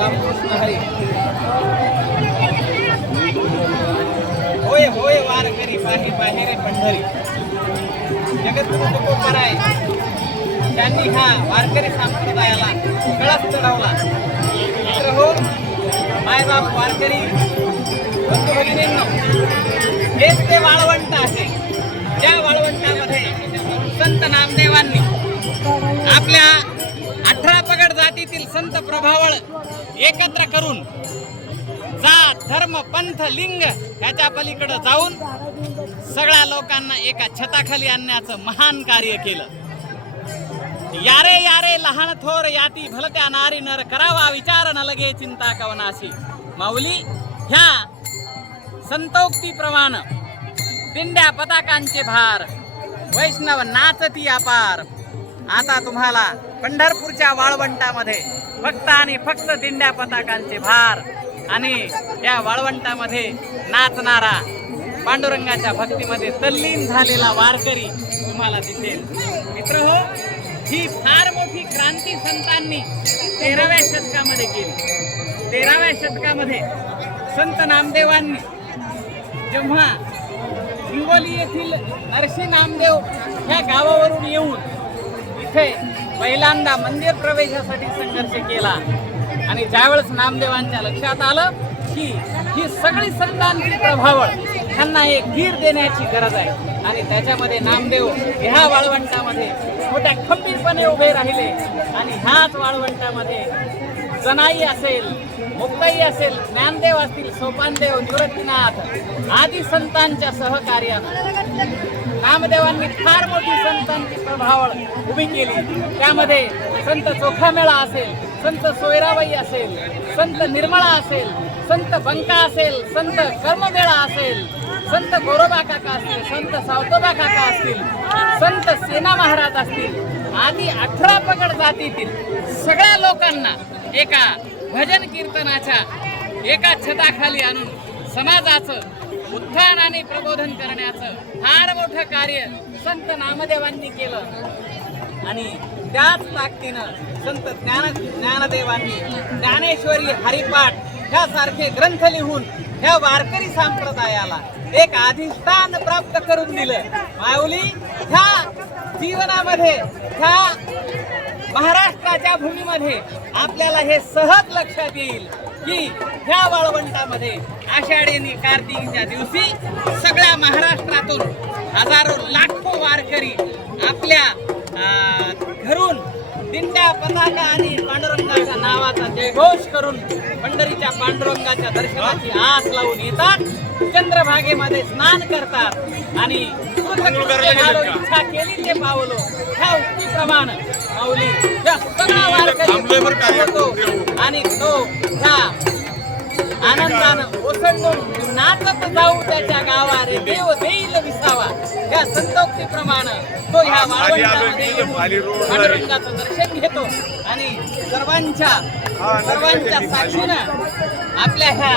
रामकृष्ण हरी। होय होय वारकरी करी पाही रे पंढरी। जगद्गुरु तुकोबराय त्यांनी ह्या वारकरी संप्रदायाला कळस चढवला. मित्र हो मायबाप वारकरी बंधू भगिनींनो हेच ते वाळवंट आहे. त्या वाळवंटामध्ये संत नामदेवांनी आपल्या जातीतील संत प्रभावळ एकत्र करून जात धर्म पंथ लिंग ह्याच्या पलीकडे जाऊन सगळ्या लोकांना एका छताखाली आणण्याचं महान कार्य केलं. यारे यारे लहान थोर याती भलत्या नारी नर करावा विचार न लगे चिंता कवनाशी माऊली ह्या संतोक्तीप्रमाणे दिंड्या पताकांचे भार वैष्णव नाचती अपार. आता तुम्हाला पंढरपूरच्या वाळवंटामध्ये फक्त आणि फक्त दिंड्या पताकांचे भार आणि या वाळवंटामध्ये नाचणारा पांडुरंगाच्या भक्तीमध्ये तल्लीन झालेला वारकरी तुम्हाला दिसेल. मित्र हो ही फार मोठी क्रांती संतांनी तेराव्या शतकामध्ये केली. तेराव्या शतकामध्ये संत नामदेवांनी जेव्हा हिंगोली येथील नरसी नामदेव ह्या गावावरून येऊन इथे पहिल्यांदा मंदिर प्रवेशासाठी संघर्ष केला. आणि ज्यावेळेस नामदेवांच्या लक्षात आलं की ही सगळी संतांची प्रभावळ त्यांना एक गीर देण्याची गरज आहे. आणि त्याच्यामध्ये नामदेव ह्या वाळवंटामध्ये मोठ्या खंबीरपणे उभे राहिले. आणि ह्याच वाळवंटामध्ये जनाई असेल मुक्ताई असेल ज्ञानदेव असतील सोपानदेव निवृत्तीनाथ आदी संतांच्या सहकार्यानं नामदेवांनी फार मोठी संतांची प्रभावळ उभी केली. त्यामध्ये संत चोखामेळा असेल संत सोयराबाई असेल संत निर्मळा असेल संत बंका असेल संत कर्मवेळा असेल संत गोरोबा काका असतील संत सावतोबा काका असतील संत सेना महाराज असतील आधी अठरा पगड जातीतील सगळ्या लोकांना एका भजन कीर्तनाच्या एका छताखाली आणून समाजाचं उत्थान आणि प्रबोधन करण्याचं फार मोठं कार्य संत नामदेवांनी केलं. आणि त्याच ताकदीनं संत ज्ञान ज्ञानदेवांनी ज्ञानेश्वरी हरिपाठ ह्यासारखे ग्रंथ लिहून ह्या वारकरी संप्रदायाला एक अधिष्ठान प्राप्त करून दिलं. माऊली ह्या जीवनामध्ये ह्या महाराष्ट्राच्या भूमीमध्ये आपल्याला हे सहज लक्षात येईल. की ह्या वाळवंटामध्ये आषाढी कार्तिकीच्या दिवशी सगळ्या महाराष्ट्रातून हजारो लाखो वारकरी आपल्या घरून दिंड्या पताका आणि पांडुरंगाच्या नावाचा जयघोष करून पंढरीच्या पांडुरंगाच्या दर्शनाची आस लावून येतात. चंद्रभागेमध्ये स्नान करतात आणि इच्छा केली ते पावलो. ह्या उक्तीप्रमाणे माऊली. आणि तो ह्या आनंदानं ओसंडून नाचत जाऊ त्याच्या गावा रे देव देईल विसावा. या संतोक्तीप्रमाणे तो ह्या वाळवंटामध्ये पांडुरंगाचं दर्शन घेतो. आणि सर्वांच्या सर्वांच्या साक्षीनं आपल्या ह्या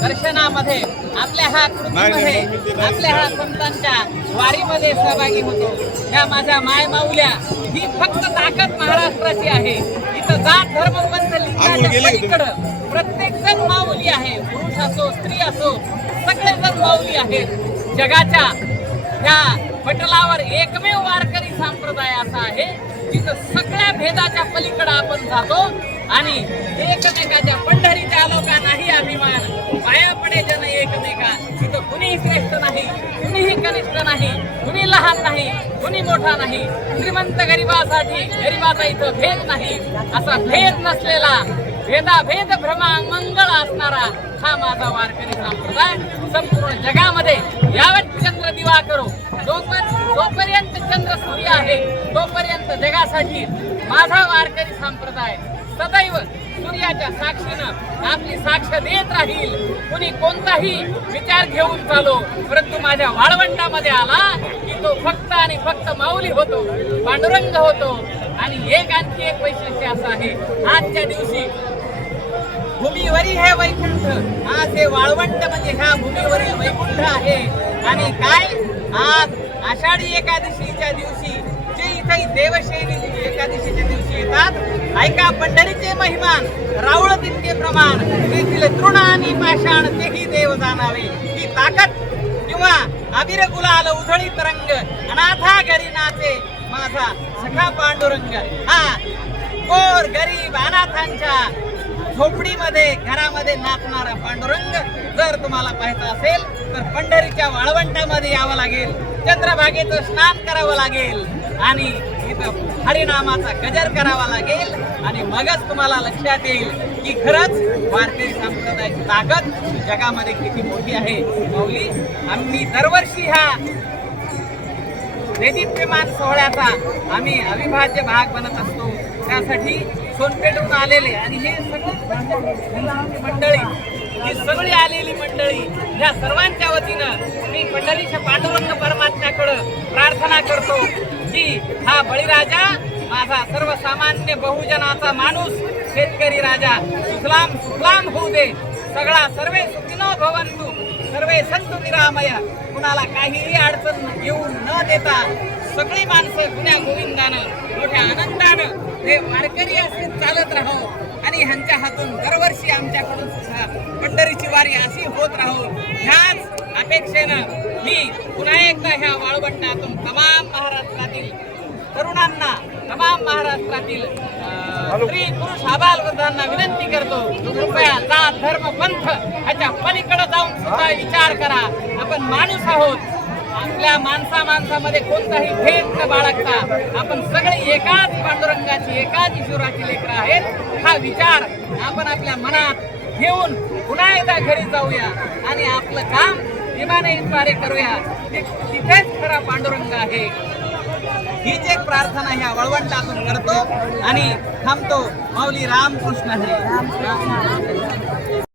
दर्शनामध्ये आपल्या ह्या कृतीमध्ये आपल्या ह्या संतांच्या वारीमध्ये सहभागी होतो. ह्या माझ्या माय माऊल्या ही फक्त ताकद महाराष्ट्राची आहे. इथं जात धर्म पंथ लिंगाच्या पलीकडं. प्रत्येक जण माऊली आहे. पुरुष असो स्त्री असो सगळे जण माऊली आहेत. जगाच्या ह्या पटलावर एकमेव वारकरी संप्रदाय असा आहे जिथं सगळ्या भेदाच्या पलीकडे आपण जातो. आणि एकमेकाच्या पंढरीच्या लोका नाही अभिमान पाया पडे जन एकमेका. तिथं कुणीही श्रेष्ठ नाही कुणीही कनिष्ठ नाही कुणी लहान नाही कुणी मोठा नाही. श्रीमंत गरिबासाठी गरिबाचा इथं भेद नाही. असा भेद नसलेला भेदाभेद भ्रमा मंगळ असणारा हा माझा वारकरी संप्रदाय संपूर्ण जगामध्ये यावत चंद्र दिवा करो. जोपर्यंत चंद्र सूर्य आहे तोपर्यंत जगासाठी माझा वारकरी संप्रदाय सदैव सूर्याच्या साक्षीनं आपली साक्ष देत राहील. कुणी कोणताही विचार घेऊन चालो परंतु माझ्या वाळवंटामध्ये आला की तो फक्त आणि फक्त माऊली होतो पांडुरंग होतो आणि एक आणखी एक वैशिष्ट्य असं आहे. आजच्या दिवशी भूमीवरी हे वैकुंठ. आज हे वाळवंट म्हणजे ह्या भूमीवरील वैकुंठ आहे. आणि काय? आज आषाढी एकादशीच्या दिवशी काही इथे देवशैली एकादशीच्या दिवशी येतात ऐका पंढरीचे महिमान रावळ तितके प्रमाण तेथील तृण आणि पाषाण तेही देव जाणावे. ही ताकद किंवा अबिर गुलाल उधळी तरंग अनाथा घरी नाचे माझा सखा पांडुरंग. हा गोर गरीब अनाथांच्या झोपडीमध्ये घरामध्ये नाचणारा पांडुरंग जर तुम्हाला पाहायचा असेल तर पंढरीच्या वाळवंटामध्ये यावं लागेल. चंद्रभागेचं स्नान करावं लागेल. आणि इथं हरिनामाचा गजर करावा लागेल आणि मगच तुम्हाला लक्षात येईल की खरंच वारकरी संप्रदायाची ताकद जगामध्ये किती मोठी आहे. माऊली आम्ही दरवर्षी ह्या देदीप्यमान सोहळ्याचा आम्ही अविभाज्य भाग बनत असतो. त्यासाठी सोनपेठहून आलेले आणि हे सगळे मंडळी ही सगळी आलेली मंडळी ह्या सर्वांच्या वतीनं मी पंढरीच्या पांडुरंग परमात्म्याकडं प्रार्थना करतो. की हा बळीराजा माझा सर्वसामान्य बहुजनाचा माणूस शेतकरी राजा. सुखलाम सुखलाम होऊ दे. सगळा सर्वे सुखिनो भवंतु सर्वे संतु निरामय. कुणाला काहीही अडचण येऊन न देता सगळी माणसं गुन्ह्या गोविंदानं मोठ्या आनंदानं हे वारकरी असे चालत राहो. आणि ह्यांच्या हातून दरवर्षी आमच्याकडून सुद्धा पंढरीची वारी अशी होत राहो. ह्याच अपेक्षेनं मी पुन्हा एकदा ह्या वाळवंटातून तमाम तमाम महाराष्ट्रातील स्त्री पुरुष आबाल वृद्धांना विनंती करतो कृपया जात धर्म पंथ ह्याच्या पलीकडे जाऊन सुद्धा विचार करा. आपण माणूस आहोत. आपल्या माणसा माणसामध्ये कोणताही भेद न बाळगता आपण सगळे एकाच पांडुरंगाची एकाच ईश्वराची लेकरं आहेत. हा विचार आपण आपल्या मनात घेऊन पुन्हा एकदा घरी जाऊया आणि आपलं काम विमानाद्वारे करूया. तिथेच खरा पांडुरंग आहे. हीच एक प्रार्थना ह्या वळवंटातून करतो आणि थांबतो. माऊली रामकृष्ण हरी.